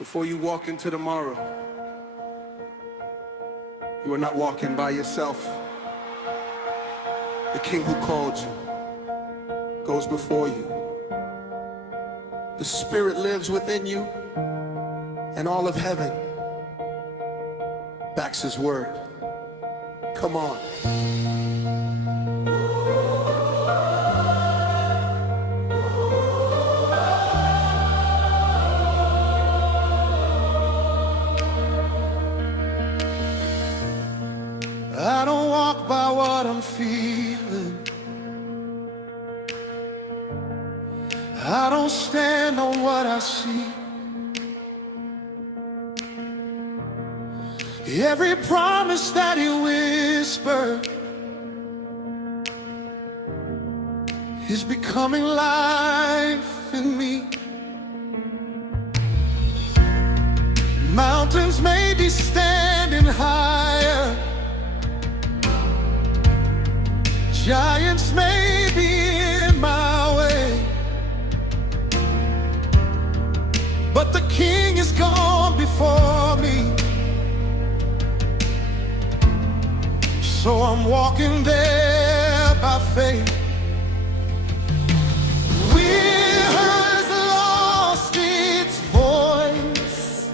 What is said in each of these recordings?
Before you walk into tomorrow, you are not walking by yourself. The King who called you goes before you. The Spirit lives within you, and all of heaven backs his word. Come on. I don't walk by what I'm feeling. I don't stand on what I see. Every promise that he whispered is becoming life in me. Mountains may be standing higher, giants may be in my way, but the King is gone before me. So I'm walking there by faith. Will has lost its voice.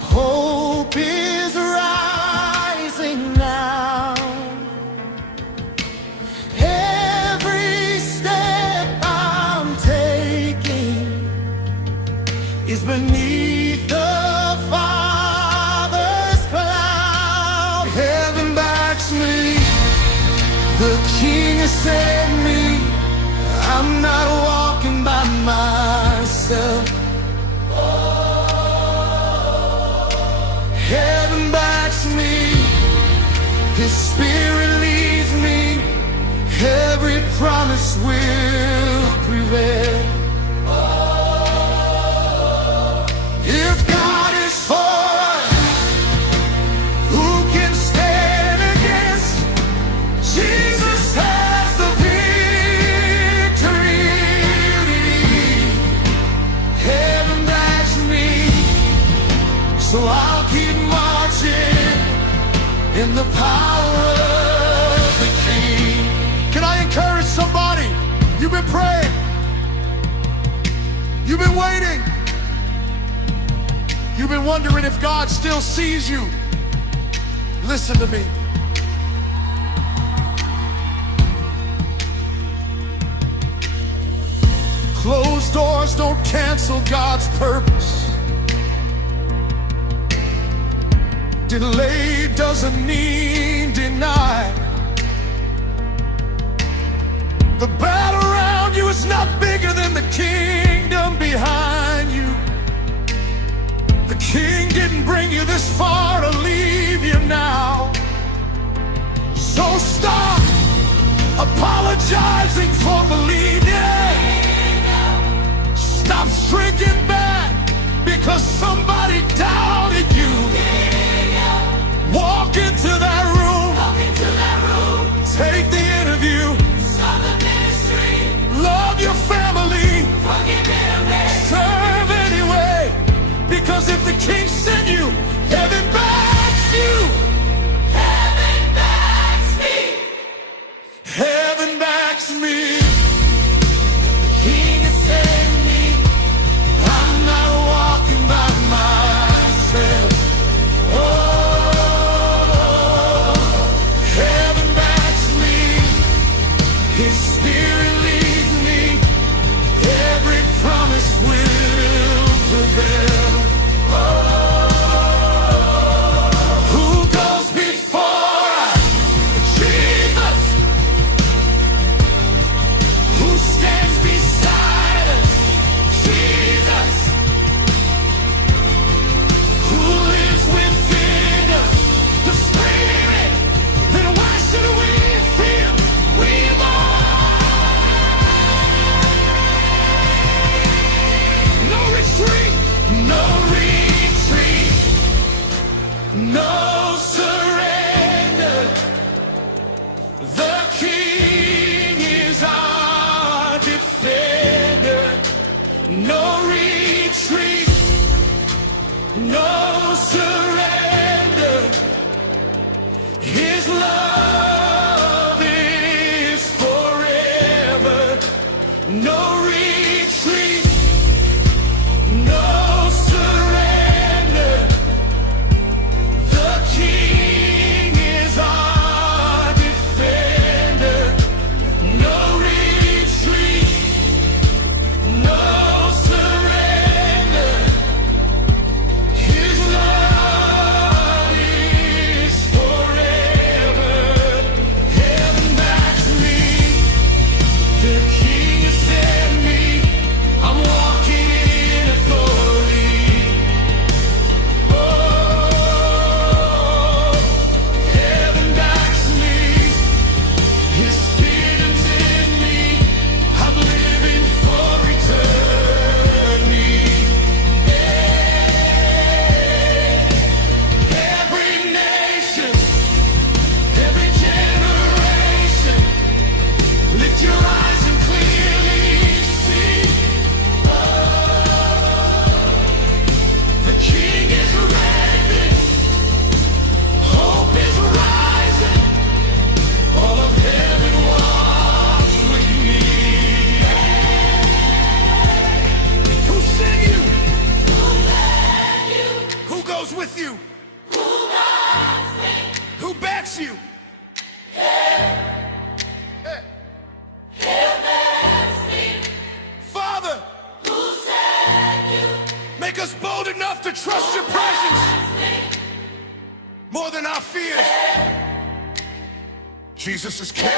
Hope is rising now. Every step I'm taking is beneath the Father's cloud. Heaven backs me. The King has set me. I'm not walking by myself. Heaven backs me. His Spirit leads me. Every promise will prevail. If God is for us, who can stand against? Jesus has the victory. Heaven backs me, so I'll keep marching in the power of the King. Can I encourage somebody? You've been praying, you've been waiting, you've been wondering if God still sees you. Listen to me. Closed doors don't cancel God's purpose. Delay doesn't mean denied. The battle around you is not bigger than the kingdom behind you. The King didn't bring you this far to leave you now. So stop apologizing for believing. Stop shrinking back because somebody doubted you. Walk into that room. Take the interview. Love your family. Serve anyway. Because if the King sent you, heaven backs you. Heaven backs me. Heaven backs me. The King has sent me. I'm not walking by myself. Oh, heaven backs me. His Spirit leads me. Every promise will prevail. Who goes before us? Jesus. Who stands beside us? Jesus. Who lives within us? The Spirit. Then why should we fear? We no retreat, no retreat, no surrender. The King is our defender. No retreat. no surrender. His love is forever, no retreat, no surrender. The King is our defender, no retreat, no surrender. His love is forever. Heaven backs me. The King has sent me. I'm walking in authority. Oh, heaven backs me. His Spirit's in me. I'm living for eternity. Every nation, every generation, lift your eyes and clearly see. The King is reigning, hope is rising, all of heaven walks with me. Who sent you? Who goes with you? Who backs you? Hey. Father, make us bold enough to trust your presence more than our fears. Jesus is king.